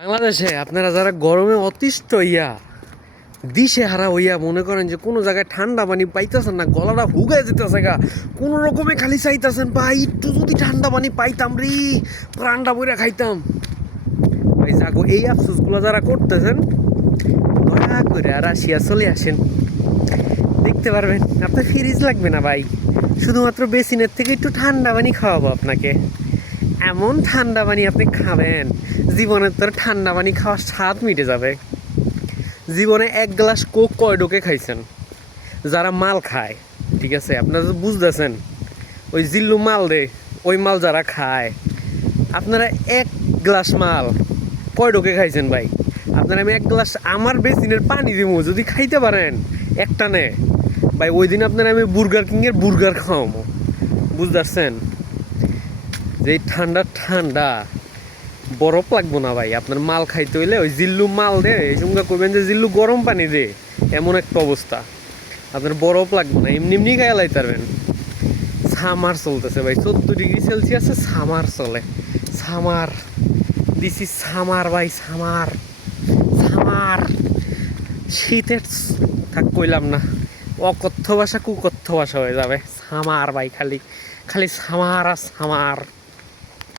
বাংলাদেশে আপনারা যারা গরমে অতিষ্ঠ হইয়া দিশে হারা হইয়া মনে করেন যে কোনো জায়গায় ঠান্ডা পানি পাইতেছেন না, গলাটা হুগায় যেতেছে গা, কোনো রকমে খালি চাইতেছেন ভাই একটু যদি ঠান্ডা পানি পাইতাম রে, প্রাণটা বইরা খাইতাম। ভাই যাগো এই আফসোসগুলো যারা করতেছেন, দয়া করে আর আসিয়া চলে আসেন, দেখতে পারবেন আপনার ফ্রিজ লাগবে না ভাই, শুধুমাত্র বেসিনের থেকে একটু ঠান্ডা পানি খাওয়াবো আপনাকে। এমন ঠান্ডা পানি আপনি খাবেন, জীবনের তোর ঠান্ডা পানি খাওয়ার স্বাদ মিটে যাবে। জীবনে এক গ্লাস কোক কয় ডোকে খাইছেন? যারা মাল খায়, ঠিক আছে, আপনারা তো বুঝতেছেন, ওই জিল্লু মাল রে, ওই মাল যারা খায়, আপনারা এক গ্লাস মাল কয় ডোকে খাইছেন ভাই? আপনারা আমি এক গ্লাস আমার বেসিনের পানি দিব যদি খাইতে পারেন একটা নে ভাই, ওই দিন আপনারা আমি বুর্গার কিংয়ের বুর্গার খাওয়াবো। বুঝতে পারছেন? যে ঠান্ডা ঠান্ডা বরফ লাগবো না ভাই, আপনার মাল খাইতে হইলে ওই জিল্লু মাল দে, এই সঙ্গে করবেন যে জিল্লু গরম পানি দে, এমন একটা অবস্থা। আপনার বরফ লাগবে না, এমনি এমনি খাইয়া লাইতে পারবেন। সামার চলতেছে ভাই, 14°C সামার চলে। সামার, দিস ইজ সামার ভাই, সামার সামার। শীতের থাক কইলাম না, অকথ্য ভাষা কুকথ্য ভাষা হয়ে যাবে। সামার ভাই, খালি খালি সামার আর সামার।